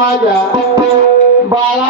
মায়া বাড়া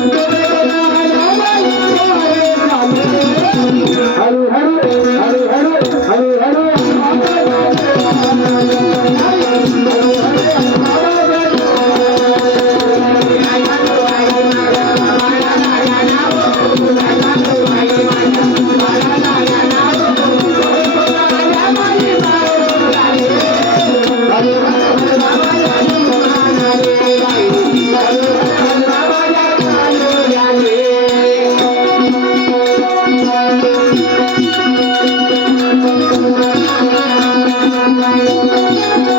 Thank you.